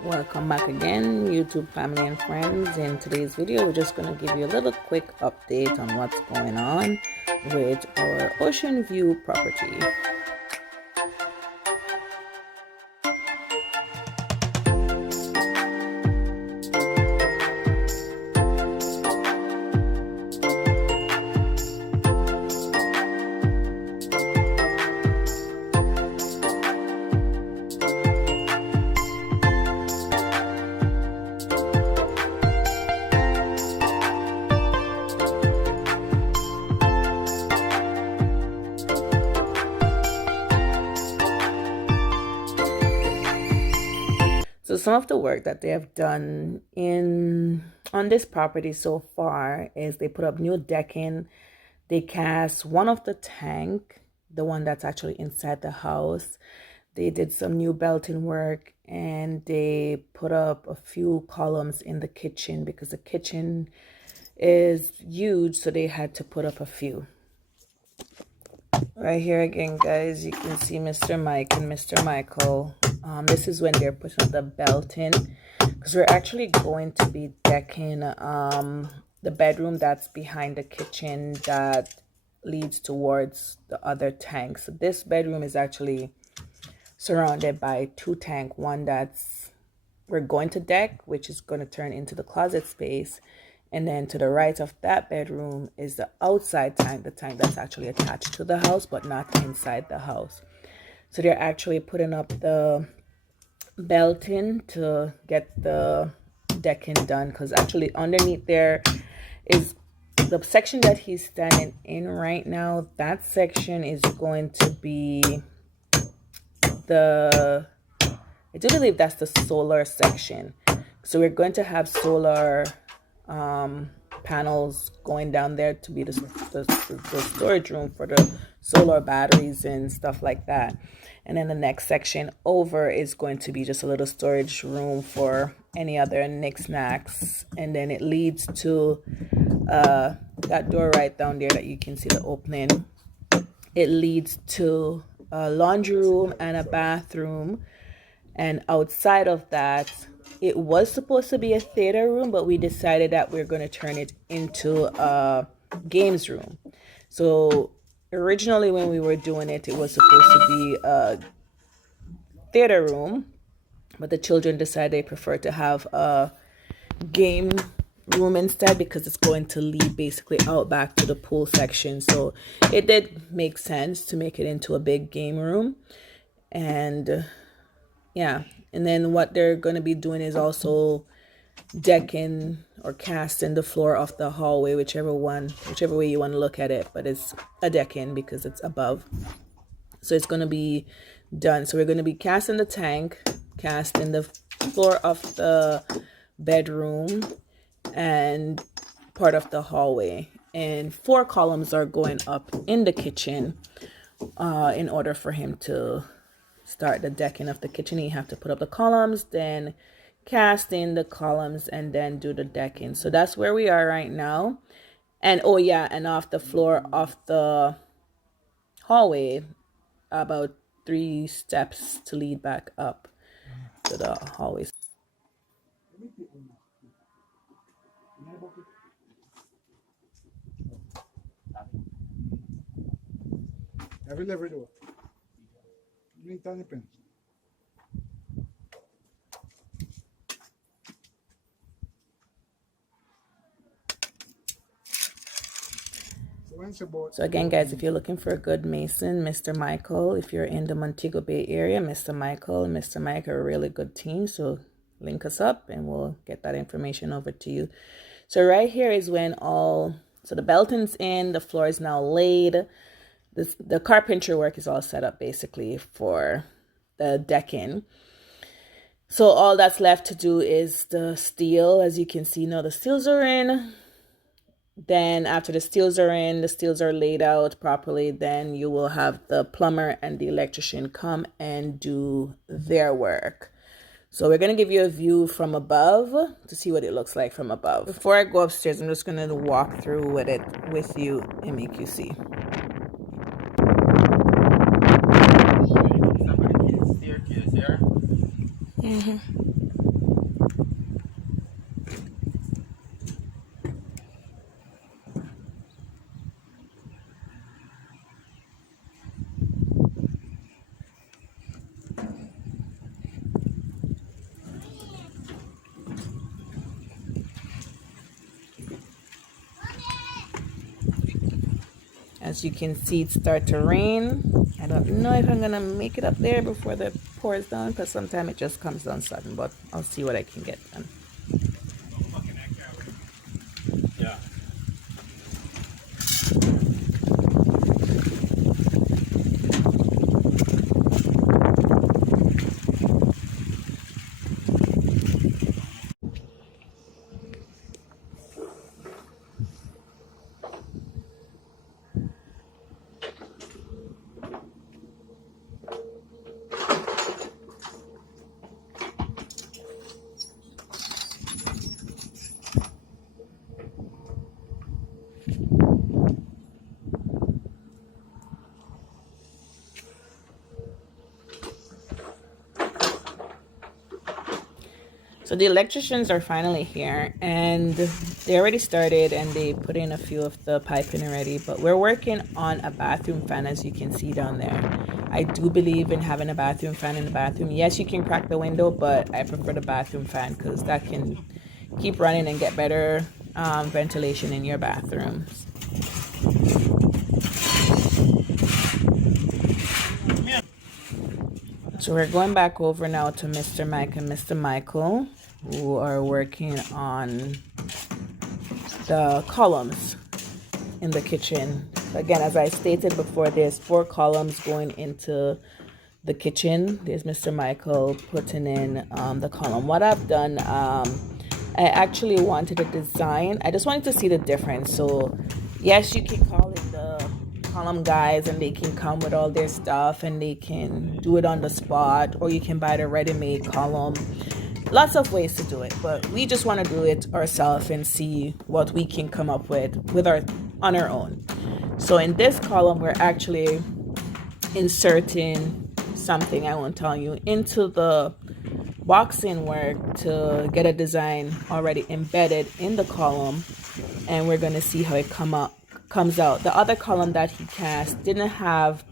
Welcome back again, YouTube family and friends. In today's video, we're just going to give you a little quick update on what's going on with our Ocean View property. So some of the work that they have done on this property so far is they put up new decking. They cast one of the tank, the one that's actually inside the house. They did some new belting work, and they put up a few columns in the kitchen because the kitchen is huge, so they had to put up a few. Right here again, guys, you can see Mr. Mike and Mr. Michael. This is when they're putting the belt in, because we're actually going to be decking the bedroom that's behind the kitchen that leads towards the other tank. So this bedroom is actually surrounded by two tanks. One that's we're going to deck, which is going to turn into the closet space. And then to the right of that bedroom is the outside tank, the tank that's actually attached to the house, but not inside the house. So they're actually putting up the belting to get the decking done, because actually underneath there is the section that he's standing in right now. That section is going to be I do believe that's the solar section. So we're going to have solar panels going down there to be the storage room for the solar batteries and stuff like that. And then the next section over is going to be just a little storage room for any other knickknacks. And then it leads to that door right down there that you can see the opening. It leads to a laundry room and a bathroom. And outside of that, it was supposed to be a theater room, but we decided that we're going to turn it into a games room. So originally when we were doing it, it was supposed to be a theater room, but the children decided they prefer to have a game room instead, because it's going to lead basically out back to the pool section. So it did make sense to make it into a big game room. And yeah, and then what they're going to be doing is also decking or casting the floor of the hallway, whichever way you want to look at it, but it's a decking because it's above. So it's going to be done. So we're going to be casting the tank, casting the floor of the bedroom and part of the hallway, and 4 columns are going up in the kitchen. In order for him to start the decking of the kitchen, you have to put up the columns, then cast in the columns, and then do the decking. So that's where we are right now. And oh yeah, and off the floor of the hallway, about 3 steps to lead back up to the hallway. Every door. Pen. So again, guys, if you're looking for a good mason, Mr. Michael. If you're in the Montego Bay area, Mr. Michael and Mr. Mike are a really good team. So link us up and we'll get that information over to you. So right here is when so the belting's in, the floor is now laid. The carpentry work is all set up basically for the decking. So all that's left to do is the steel. As you can see now, the steels are in. Then after the steels are in, the steels are laid out properly, then you will have the plumber and the electrician come and do their work. So we're going to give you a view from above to see what it looks like from above. Before I go upstairs, I'm just going to walk through with it with you and make you see. Staircase here. Mm-hmm. As you can see, it start to rain. I don't know if I'm gonna make it up there before the pours down, because sometimes it just comes down sudden, but I'll see what I can get done. Yeah. So the electricians are finally here, and they already started and they put in a few of the piping already, but we're working on a bathroom fan, as you can see down there. I do believe in having a bathroom fan in the bathroom. Yes, you can crack the window, but I prefer the bathroom fan because that can keep running and get better ventilation in your bathrooms. So we're going back over now to Mr. Mike and Mr. Michael, who are working on the columns in the kitchen. Again, as I stated before, there's 4 columns going into the kitchen. There's Mr. Michael putting in the column. What I've done, I actually wanted a design. I just wanted to see the difference. So yes, you can call it the column guys and they can come with all their stuff and they can do it on the spot, or you can buy the ready-made column. Lots of ways to do it, but we just want to do it ourselves and see what we can come up with on our own. So in this column, we're actually inserting something, I won't tell you, into the boxing work to get a design already embedded in the column, and we're going to see how it comes out. The other column that he cast didn't have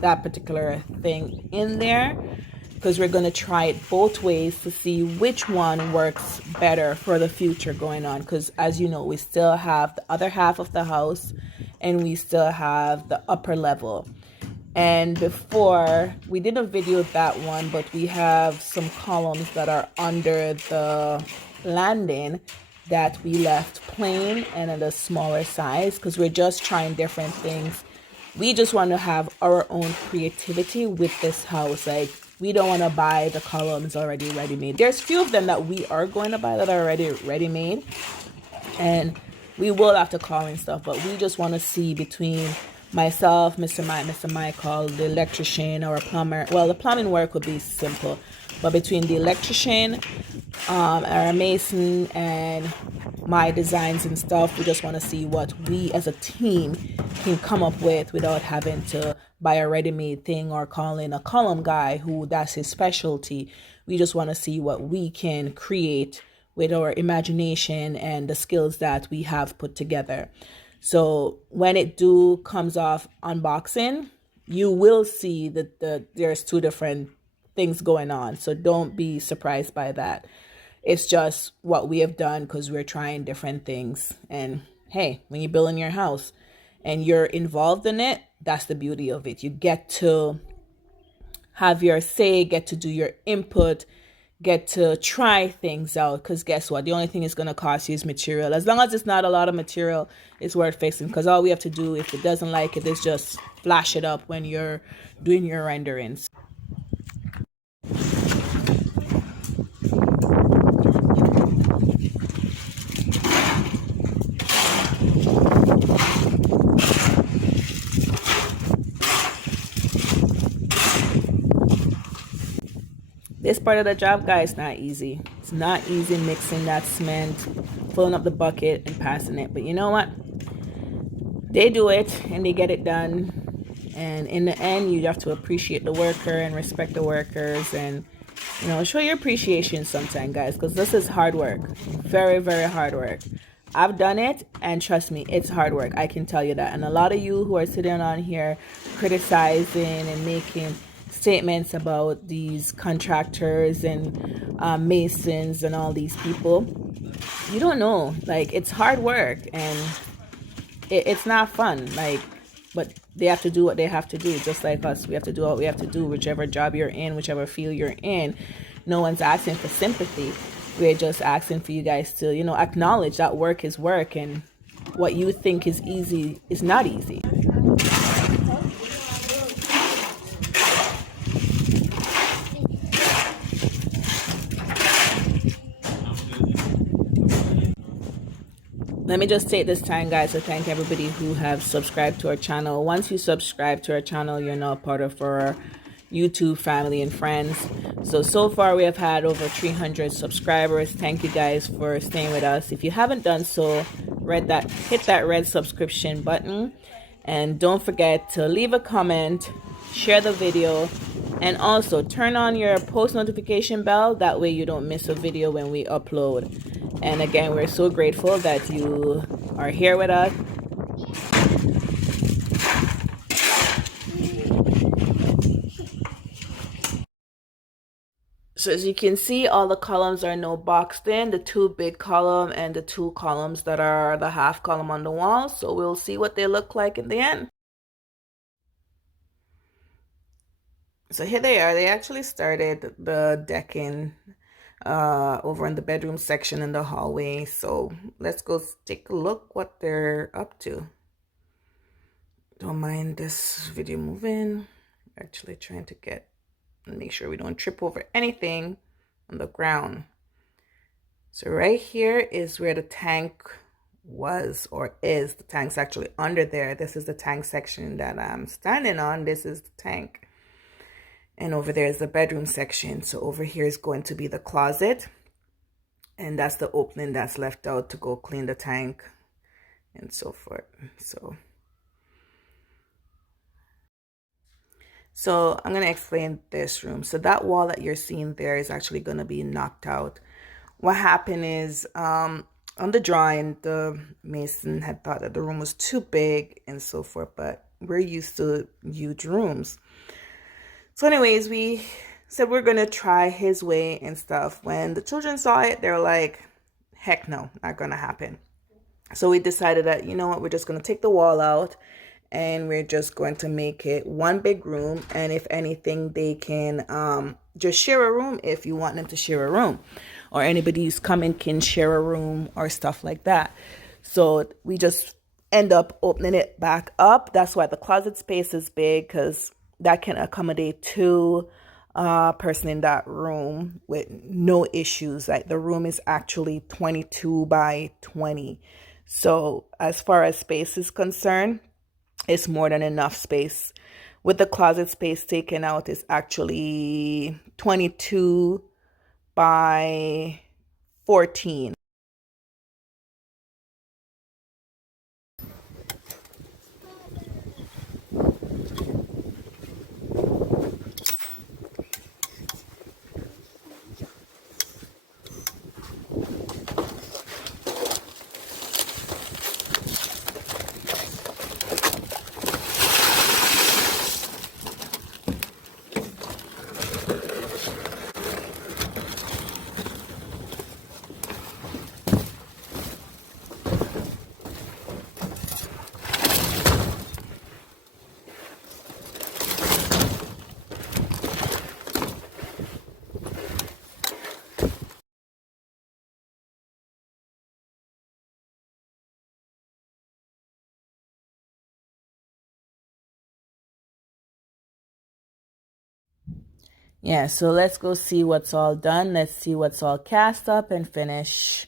that particular thing in there, because we're going to try it both ways to see which one works better for the future going on, because as you know, we still have the other half of the house and we still have the upper level. And before, we didn't video that one, but we have some columns that are under the landing that we left plain and at a smaller size, because we're just trying different things. We just want to have our own creativity with this house. Like, we don't want to buy the columns already ready-made. There's few of them that we are going to buy that are already ready-made, and we will have to call in stuff, but we just want to see between myself, Mr. Mike, Mr. Michael, the electrician or a plumber. Well, the plumbing work would be simple, but between the electrician, our mason, and my designs and stuff, we just want to see what we as a team can come up with without having to buy a ready-made thing or call in a column guy who that's his specialty. We just want to see what we can create with our imagination and the skills that we have put together. So when it comes off unboxing, you will see that there's 2 different things going on. So don't be surprised by that. It's just what we have done because we're trying different things. And hey, when you're building your house and you're involved in it, that's the beauty of it. You get to have your say, get to do your input, get to try things out, because guess what? The only thing it's going to cost you is material. As long as it's not a lot of material, it's worth fixing, because all we have to do, if it doesn't like it, is just flash it up when you're doing your renderings. This part of the job, guys, not easy. It's not easy mixing that cement, filling up the bucket and passing it. But you know what? They do it and they get it done. And in the end, you have to appreciate the worker and respect the workers, and show your appreciation sometime, guys, because this is hard work. Very, very hard work. I've done it, and trust me, it's hard work. I can tell you that. And a lot of you who are sitting on here criticizing and making statements about these contractors and masons and all these people, you don't know. Like, it's hard work and it's not fun. Like, but they have to do what they have to do, just like us. We have to do what we have to do, whichever job you're in, whichever field you're in. No one's asking for sympathy. We're just asking for you guys to, acknowledge that work is work, and what you think is easy is not easy. Let me just take this time, guys, to thank everybody who have subscribed to our channel. Once you subscribe to our channel, you're now part of our YouTube family and friends. So far we have had over 300 subscribers. Thank you guys for staying with us. If you haven't done so, hit that red subscription button, and don't forget to leave a comment, share the video, and also turn on your post notification bell. That way you don't miss a video when we upload. And again, we're so grateful that you are here with us. So as you can see, all the columns are now boxed in, the two big column and the two columns that are the half column on the wall. So we'll see what they look like in the end. So here they are. They actually started the decking over in the bedroom section in the hallway. So let's go take a look what they're up to. Don't mind this video moving. Actually trying to make sure we don't trip over anything on the ground. So right here is where the tank was, or is. The tank's actually under there. This is the tank section that I'm standing on. This is the tank. And over there is the bedroom section. So over here is going to be the closet. And that's the opening that's left out to go clean the tank and so forth. So I'm going to explain this room. So that wall that you're seeing there is actually going to be knocked out. What happened is on the drawing, the mason had thought that the room was too big and so forth, but we're used to huge rooms. So anyways, we said we're going to try his way and stuff. When the children saw it, they were like, heck no, not going to happen. So we decided that, you know what, we're just going to take the wall out and we're just going to make it one big room. And if anything, they can just share a room if you want them to share a room, or anybody who's coming can share a room or stuff like that. So we just end up opening it back up. That's why the closet space is big, because that can accommodate two person in that room with no issues. Like the room is actually 22 by 20. So as far as space is concerned, it's more than enough space. With the closet space taken out, it's actually 22 by 14. Yeah, so let's go see what's all done. Let's see what's all cast up and finished.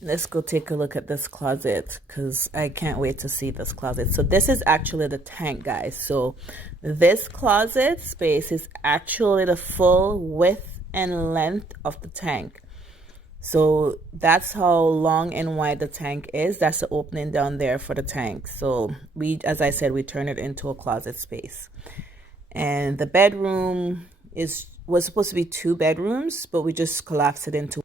Let's go take a look at this closet, because I can't wait to see this closet. So this is actually the tank, guys. So this closet space is actually the full width and length of the tank. So that's how long and wide the tank is. That's the opening down there for the tank. So we, as I said, we turn it into a closet space. And the bedroom was supposed to be 2 bedrooms, but we just collapsed it into.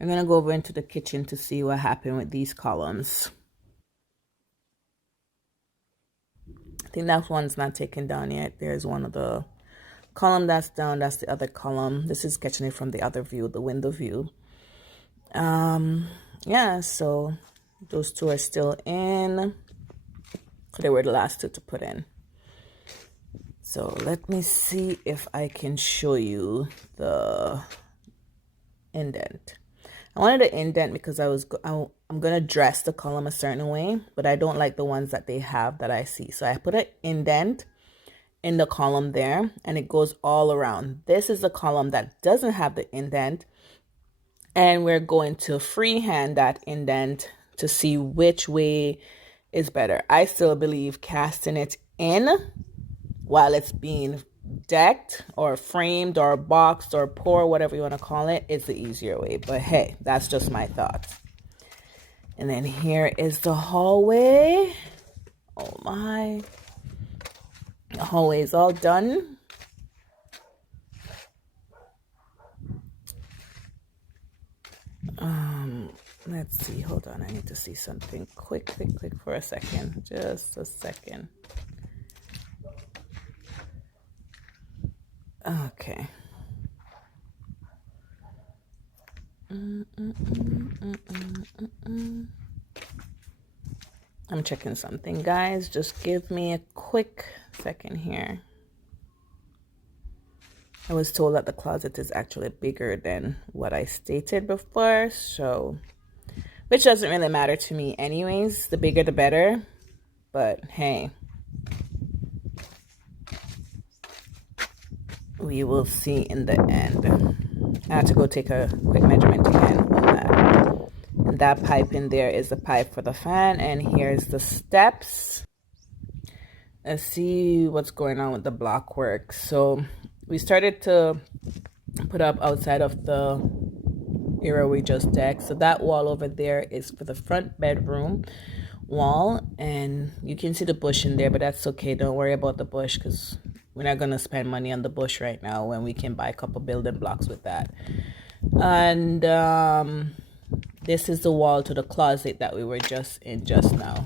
I'm gonna go over into the kitchen to see what happened with these columns. I think that one's not taken down yet. There's one of the column that's down. That's the other column. This is catching it from the other view, the window view. Yeah, so those two are still in. They were the last two to put in. So let me see if I can show you the indent. I wanted to indent because I'm going to dress the column a certain way, but I don't like the ones that they have that I see. So I put an indent in the column there, and it goes all around. This is the column that doesn't have the indent, and we're going to freehand that indent to see which way is better. I still believe casting it in while it's being decked or framed or boxed or pour, whatever you want to call it, is the easier way. But hey, that's just my thoughts. And then here is the hallway. Oh my. The hallway is all done. Let's see. Hold on. I need to see something quick for a second. Just a second. Okay. I'm checking something, guys. Just give me a quick second here. I was told that the closet is actually bigger than what I stated before, so which doesn't really matter to me anyways. The bigger the better, but hey, we will see in the end. I have to go take a quick measurement again on that. And that pipe in there is the pipe for the fan, and here's the steps. Let's see what's going on with the block work. So we started to put up outside of the area we just decked. So that wall over there is for the front bedroom wall, and you can see the bush in there, but that's okay. Don't worry about the bush because we're not going to spend money on the bush right now when we can buy a couple building blocks with that. And this is the wall to the closet that we were just in just now.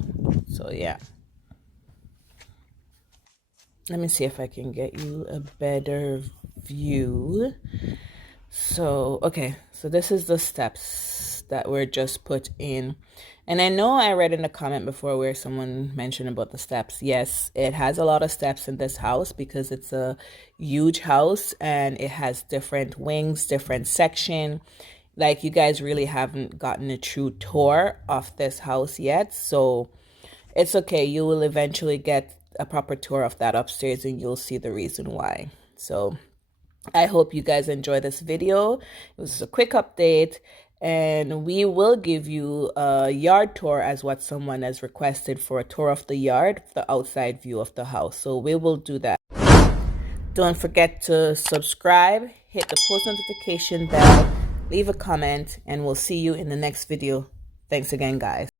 So yeah. Let me see if I can get you a better view. So, okay. So this is the steps that were just put in. And I know I read in a comment before where someone mentioned about the steps. Yes, it has a lot of steps in this house because it's a huge house and it has different wings, different section. Like, you guys really haven't gotten a true tour of this house yet. So it's okay. You will eventually get a proper tour of that upstairs and you'll see the reason why. So I hope you guys enjoy this video. It was a quick update, and we will give you a yard tour as what someone has requested for a tour of the yard, the outside view of the house. So we will do that. Don't forget to subscribe, hit the post notification bell, leave a comment, and we'll see you in the next video. Thanks again, guys.